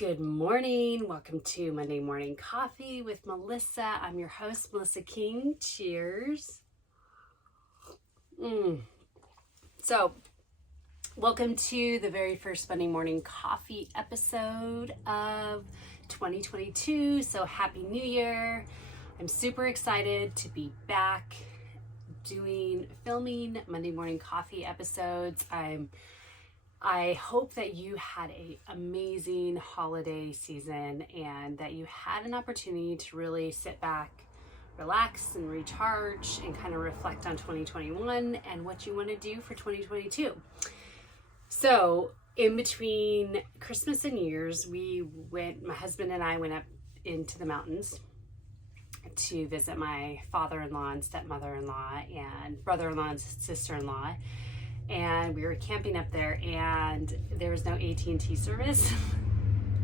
Good morning. Welcome to Monday Morning Coffee with Melissa. I'm your host, Melissa King. Cheers. So, welcome to the very first Monday Morning Coffee episode of 2022. So, Happy New Year. I'm super excited to be back filming Monday Morning Coffee episodes. I hope that you had an amazing holiday season and that you had an opportunity to really sit back, relax, and recharge and kind of reflect on 2021 and what you want to do for 2022. So in between Christmas and New Year's, my husband and I went up into the mountains to visit my father-in-law and stepmother-in-law and brother-in-law and sister-in-law. And we were camping up there and there was no AT&T service.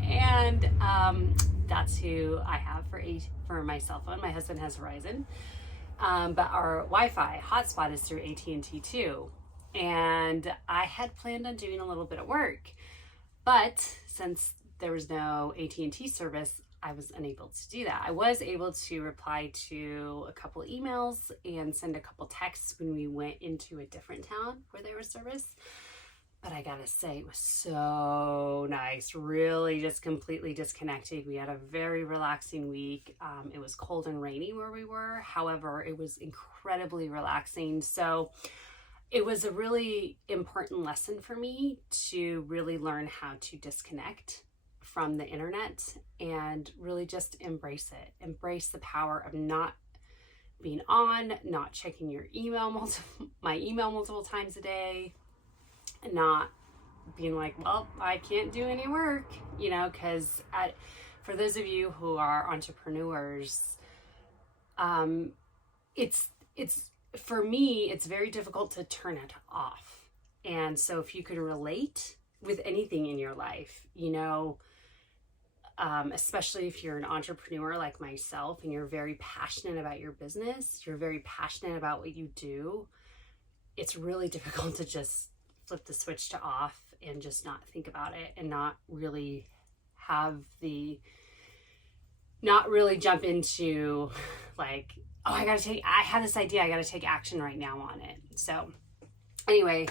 And that's who I have for my cell phone. My husband has Verizon. But our Wi-Fi hotspot is through AT&T too. And I had planned on doing a little bit of work. But since there was no AT&T service, I was unable to do that. I was able to reply to a couple emails and send a couple texts when we went into a different town where there was service. But I gotta say, it was so nice. Really just completely disconnected. We had a very relaxing week. It was cold and rainy where we were. However, it was incredibly relaxing. So it was a really important lesson for me to really learn how to disconnect from the internet and really just embrace it. Embrace the power of not being on, not checking your my email multiple times a day, and not being like, well, I can't do any work, because for those of you who are entrepreneurs, it's for me, it's very difficult to turn it off. And so if you can relate with anything in your life, especially if you're an entrepreneur like myself and you're very passionate about your business, you're very passionate about what you do, it's really difficult to just flip the switch to off and just not think about it and not really jump into like, oh, I have this idea, I gotta take action right now on it. So anyway,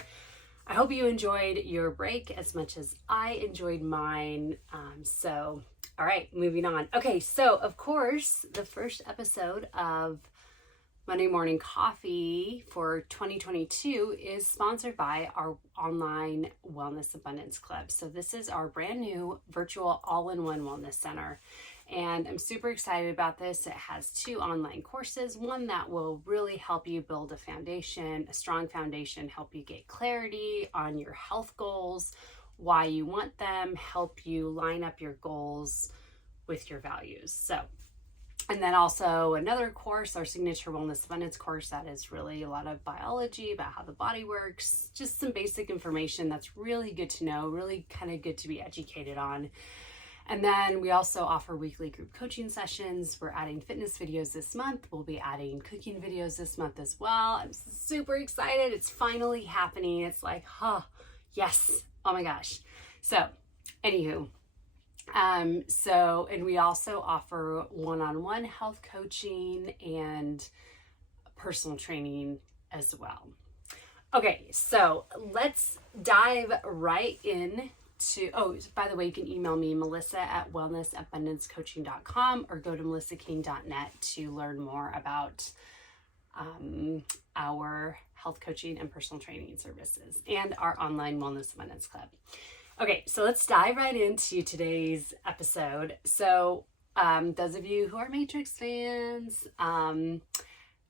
I hope you enjoyed your break as much as I enjoyed mine. All right, moving on. Okay, so of course, the first episode of Monday Morning Coffee for 2022 is sponsored by our online Wellness Abundance Club. So this is our brand new virtual all-in-one wellness center. And I'm super excited about this. It has 2 online courses, one that will really help you build a strong foundation, help you get clarity on your health goals, why you want them, help you line up your goals with your values. And then also another course, our signature Wellness Abundance course, that is really a lot of biology about how the body works, just some basic information that's really good to know, really kind of good to be educated on. And then we also offer weekly group coaching sessions. We're adding fitness videos this month. We'll be adding cooking videos this month as well. I'm super excited. It's finally happening. It's like, yes. Oh my gosh. So, anywho, and we also offer one-on-one health coaching and personal training as well. Okay, so let's dive right in. By the way, you can email me, melissa@wellnessabundancecoaching.com, or go to melissaking.net to learn more about our health coaching and personal training services and our online Wellness Abundance Club. Okay, so let's dive right into today's episode. So those of you who are Matrix fans, the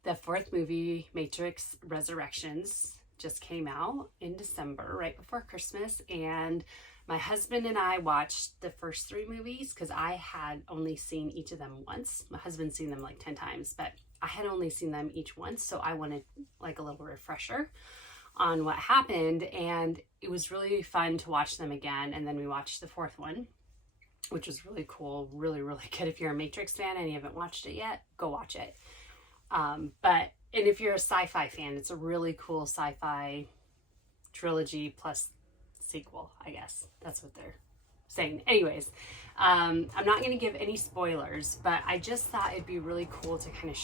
4th movie, Matrix Resurrections, just came out in December, right before Christmas, and my husband and I watched the first 3 movies because I had only seen each of them once. My husband's seen them like 10 times, but I had only seen them each once, so I wanted like a little refresher on what happened, and it was really fun to watch them again. And then we watched the 4th one, which was really cool, really, really good. If you're a Matrix fan and you haven't watched it yet, go watch it. And if you're a sci-fi fan, it's a really cool sci-fi trilogy plus sequel, I guess. That's what they're saying. Anyways, I'm not going to give any spoilers, but I just thought it'd be really cool to kind of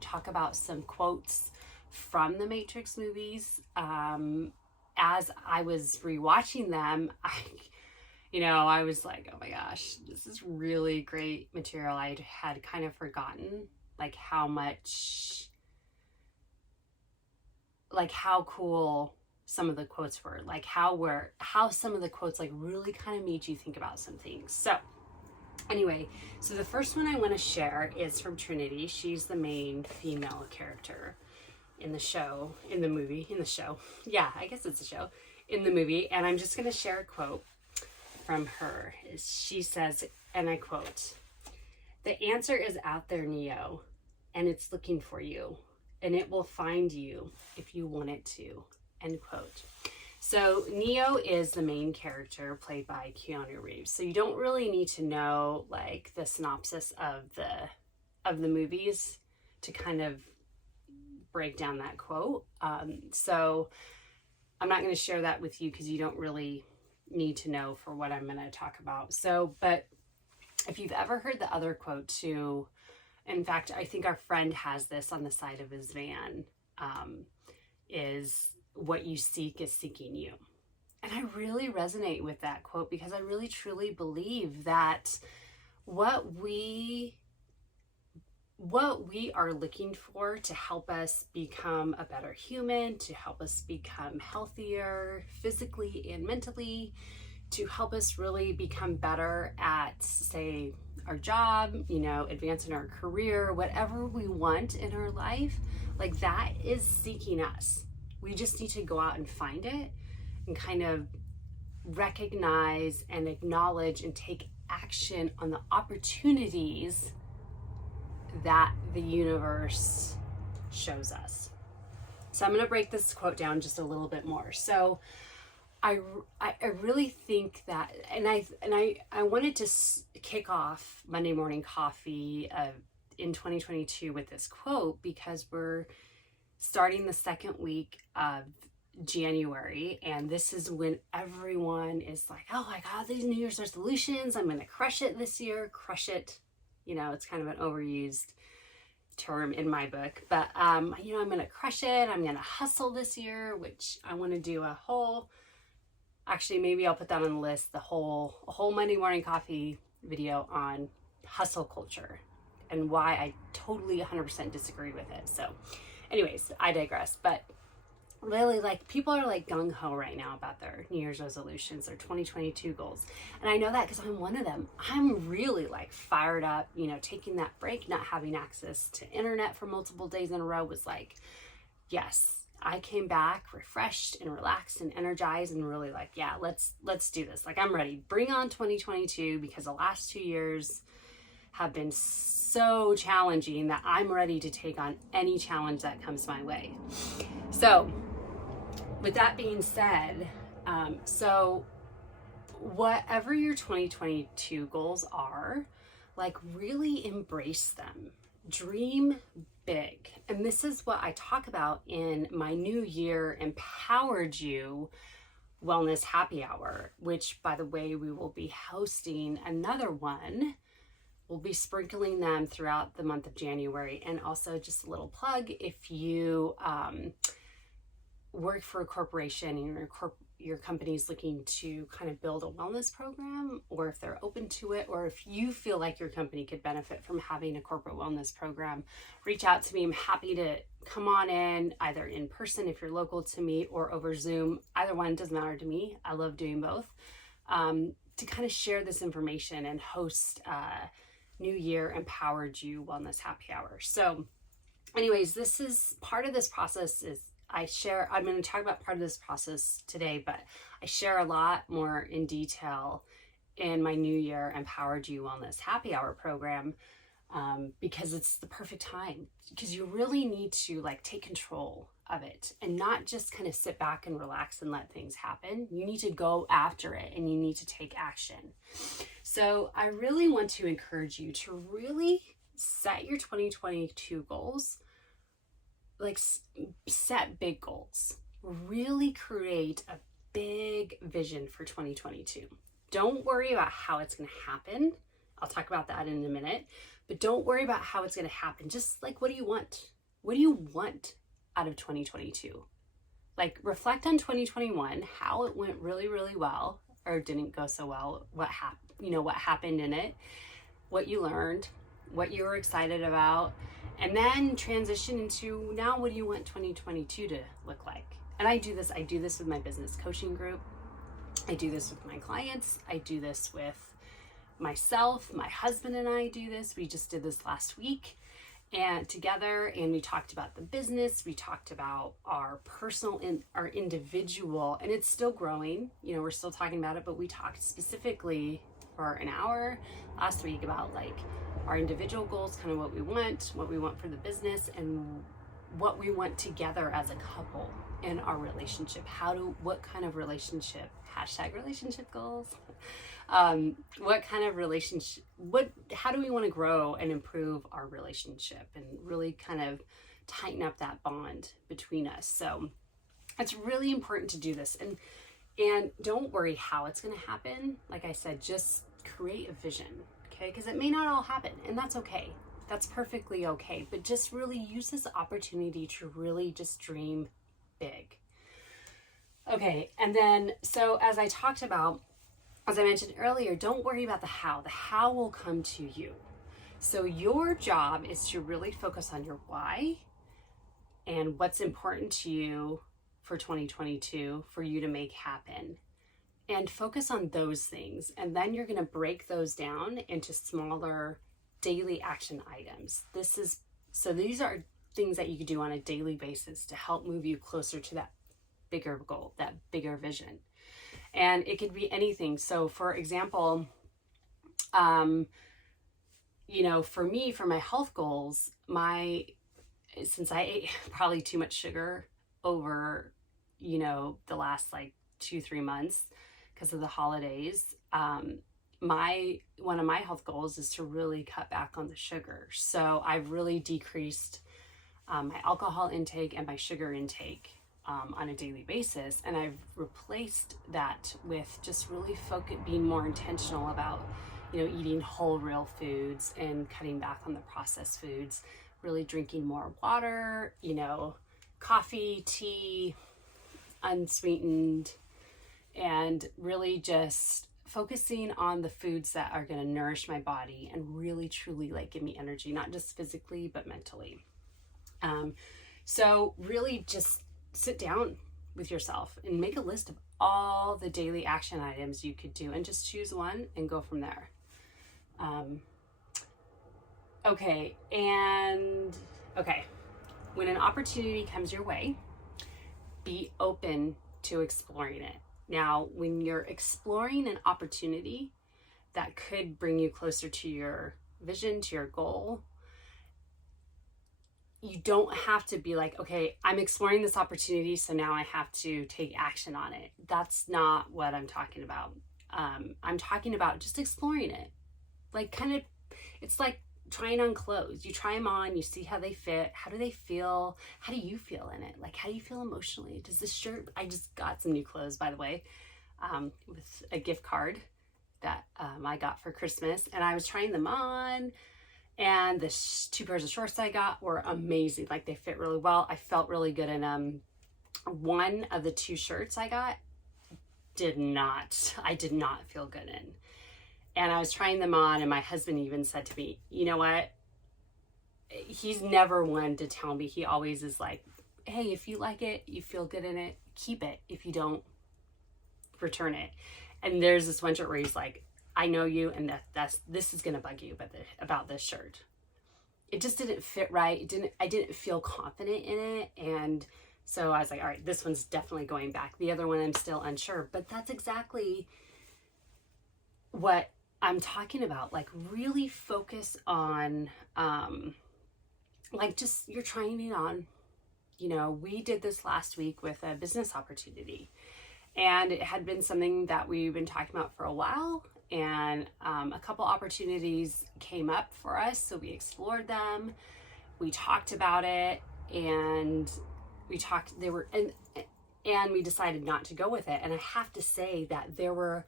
talk about some quotes from the Matrix movies. As I was rewatching them, I was like, oh my gosh, this is really great material. I had kind of forgotten like how cool some of the quotes were, like how some of the quotes like really kind of made you think about some things. So anyway, so the first one I want to share is from Trinity. She's the main female character in the show, in the movie. Yeah, I guess it's a show, in the movie. And I'm just going to share a quote from her. She says, and I quote, "The answer is out there, Neo, and it's looking for you, and it will find you if you want it to," end quote. So Neo is the main character played by Keanu Reeves. So you don't really need to know like the synopsis of the movies to kind of break down that quote. So I'm not going to share that with you because you don't really need to know for what I'm going to talk about. So, but if you've ever heard the other quote too, in fact, I think our friend has this on the side of his van, is what you seek is seeking you. And I really resonate with that quote because I really truly believe that what we are looking for to help us become a better human, to help us become healthier physically and mentally, to help us really become better at, say, our job, advance in our career, whatever we want in our life, like that is seeking us. We just need to go out and find it and kind of recognize and acknowledge and take action on the opportunities that the universe shows us. So I'm going to break this quote down just a little bit more. So I really think that, and I wanted to kick off Monday Morning Coffee in 2022 with this quote because we're starting the second week of January, and this is when everyone is like, oh, I got these New Year's resolutions, I'm going to crush it this year. Crush it, it's kind of an overused term in my book, but I'm going to crush it, I'm going to hustle this year, which I want to do actually maybe I'll put that on the list, a whole Monday Morning Coffee video on hustle culture and why I totally 100% disagree with it. So anyways, I digress. But really, like, people are like gung-ho right now about their New Year's resolutions, their 2022 goals. And I know that because I'm one of them. I'm really like fired up, taking that break, not having access to internet for multiple days in a row was like, yes, I came back refreshed and relaxed and energized and really like, yeah, let's do this. Like, I'm ready. Bring on 2022 because the last 2 years have been so challenging that I'm ready to take on any challenge that comes my way. So with that being said, so whatever your 2022 goals are, like, really embrace them. Dream big. And this is what I talk about in my New Year Empowered You Wellness Happy Hour, which, by the way, we will be hosting another one. We'll be sprinkling them throughout the month of January. And also, just a little plug, if you work for a corporation and your company's looking to kind of build a wellness program, or if they're open to it, or if you feel like your company could benefit from having a corporate wellness program, reach out to me. I'm happy to come on in, either in person if you're local to me, or over Zoom. Either one doesn't matter to me. I love doing both. To kind of share this information and host New Year Empowered You Wellness Happy Hour. So anyways, this is part of this process. I'm going to talk about part of this process today, but I share a lot more in detail in my New Year Empowered You Wellness Happy Hour program, because it's the perfect time, because you really need to like take control of it and not just kind of sit back and relax and let things happen. You need to go after it and you need to take action. So I really want to encourage you to really set your 2022 goals. Like, set big goals, really create a big vision for 2022. Don't worry about how it's going to happen. I'll talk about that in a minute, but don't worry about how it's going to happen. Just like, what do you want? What do you want out of 2022? Like, reflect on 2021, how it went really, really well, or didn't go so well, what happened in it, what you learned, what you were excited about, and then transition into, now what do you want 2022 to look like? And I do this with my business coaching group. I do this with my clients. I do this with myself. My husband and I do this. We just did this last week and together, and we talked about the business. We talked about our personal and our individual, and it's still growing. We're still talking about it, but we talked specifically for an hour last week about like our individual goals, kind of what we want for the business, and what we want together as a couple in our relationship. What kind of relationship, #relationship goals, what kind of relationship, how do we want to grow and improve our relationship and really kind of tighten up that bond between us. So it's really important to do this, and don't worry how it's going to happen. Like I said, just create a vision, okay? Because it may not all happen, and that's okay. That's perfectly okay. But just really use this opportunity to really just dream big. Okay, and then, so as I mentioned earlier, don't worry about the how. The how will come to you. So your job is to really focus on your why and what's important to you for 2022 for you to make happen. And focus on those things. And then you're going to break those down into smaller daily action items. These are things that you could do on a daily basis to help move you closer to that bigger goal, that bigger vision. And it could be anything. So for example, for me, for my health goals, since I ate probably too much sugar over, the last like 2-3 months because of the holidays, one of my health goals is to really cut back on the sugar. So I've really decreased my alcohol intake and my sugar intake on a daily basis. And I've replaced that with just really being more intentional about, eating whole real foods and cutting back on the processed foods, really drinking more water, coffee, tea, unsweetened, and really just focusing on the foods that are going to nourish my body and really truly like give me energy, not just physically, but mentally. So really just sit down with yourself and make a list of all the daily action items you could do and just choose one and go from there. When an opportunity comes your way, be open to exploring it. Now, when you're exploring an opportunity that could bring you closer to your vision, to your goal, you don't have to be like, okay, I'm exploring this opportunity, so now I have to take action on it. That's not what I'm talking about. I'm talking about just exploring it. Like it's like trying on clothes. You try them on, you see how they fit. How do they feel? How do you feel in it? Like, how do you feel emotionally? Does this shirt, I just got some new clothes, by the way, with a gift card that I got for Christmas, and I was trying them on, and the 2 pairs of shorts I got were amazing. Like, they fit really well. I felt really good in them. One of the 2 shirts I got I did not feel good in. And I was trying them on, and my husband even said to me, you know what? He's never one to tell me. He always is like, hey, if you like it, you feel good in it, keep it. If you don't, return it. And there's this one shirt where he's like, I know you, and this is gonna bug you about this shirt. It just didn't fit right. I didn't feel confident in it. And so I was like, all right, this one's definitely going back. The other one I'm still unsure. But that's exactly what I'm talking about. Like, really focus on just you're trying it on. We did this last week with a business opportunity, and it had been something that we've been talking about for a while, and a couple opportunities came up for us, so we explored them, we talked about it, and we decided not to go with it. And I have to say that there were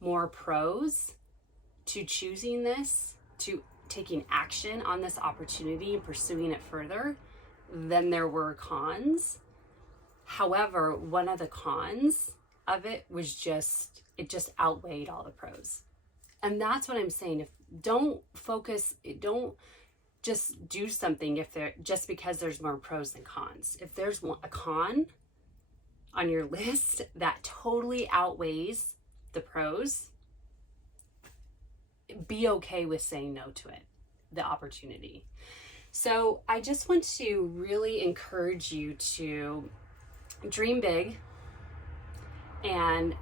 more pros to choosing this, to taking action on this opportunity and pursuing it further than there were cons. However, one of the cons of it was it just outweighed all the pros. And that's what I'm saying. Don't just do something just because there's more pros than cons. If there's a con on your list that totally outweighs the pros, be okay with saying no to it, the opportunity. So I just want to really encourage you to dream big and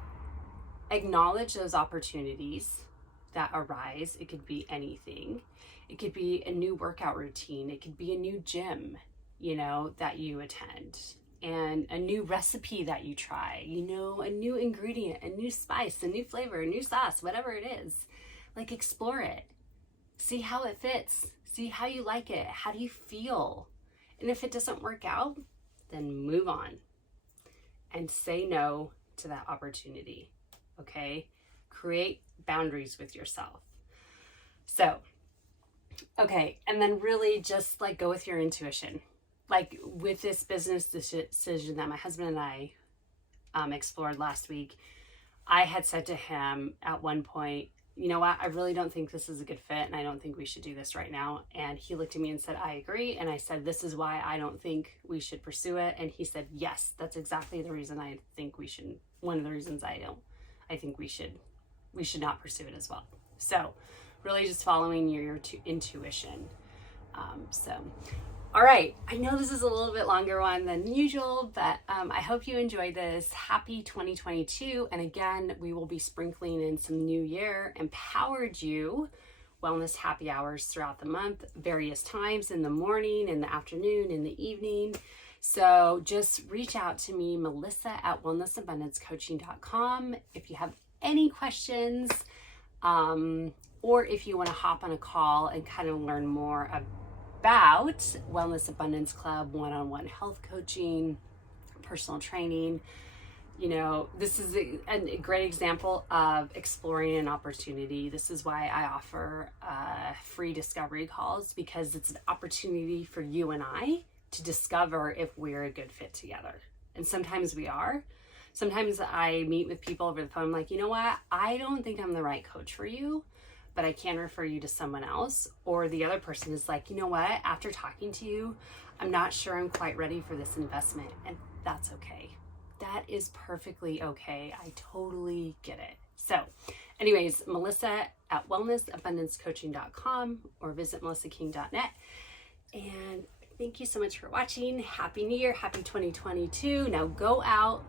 acknowledge those opportunities that arise. It could be anything. It could be a new workout routine. It could be a new gym, that you attend, and a new recipe that you try, a new ingredient, a new spice, a new flavor, a new sauce, whatever it is. Like, explore it. See how it fits. See how you like it. How do you feel? And if it doesn't work out, then move on and say no to that opportunity. Okay? Create boundaries with yourself. So, okay. And then really just go with your intuition. Like with this business decision that my husband and I explored last week, I had said to him at one point, you know what, I really don't think this is a good fit and I don't think we should do this right now. And he looked at me and said, I agree. And I said, this is why I don't think we should pursue it. And he said, yes, that's exactly the reason I think we should. One of the reasons I think we should not pursue it as well. So really just following your intuition. All right, I know this is a little bit longer one than usual, but I hope you enjoyed this. Happy 2022. And again, we will be sprinkling in some New Year Empowered You wellness happy hours throughout the month, various times in the morning, in the afternoon, in the evening. So just reach out to me, melissa@wellnessabundancecoaching.com, if you have any questions, or if you want to hop on a call and kind of learn more about Wellness Abundance Club, one-on-one health coaching, personal training. This is a great example of exploring an opportunity. This is why I offer free discovery calls, because it's an opportunity for you and I to discover if we're a good fit together. And sometimes we are. Sometimes I meet with people over the phone, I'm like, you know what? I don't think I'm the right coach for you, but I can refer you to someone else. Or the other person is like, you know what, after talking to you, I'm not sure I'm quite ready for this investment. And that's okay. That is perfectly okay. I totally get it. So anyways, melissa@wellnessabundancecoaching.com or visit melissaking.net. And thank you so much for watching. Happy New Year. Happy 2022. Now go out,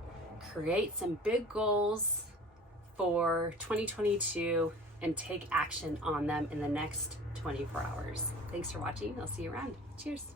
create some big goals for 2022, and take action on them in the next 24 hours. Thanks for watching. I'll see you around. Cheers.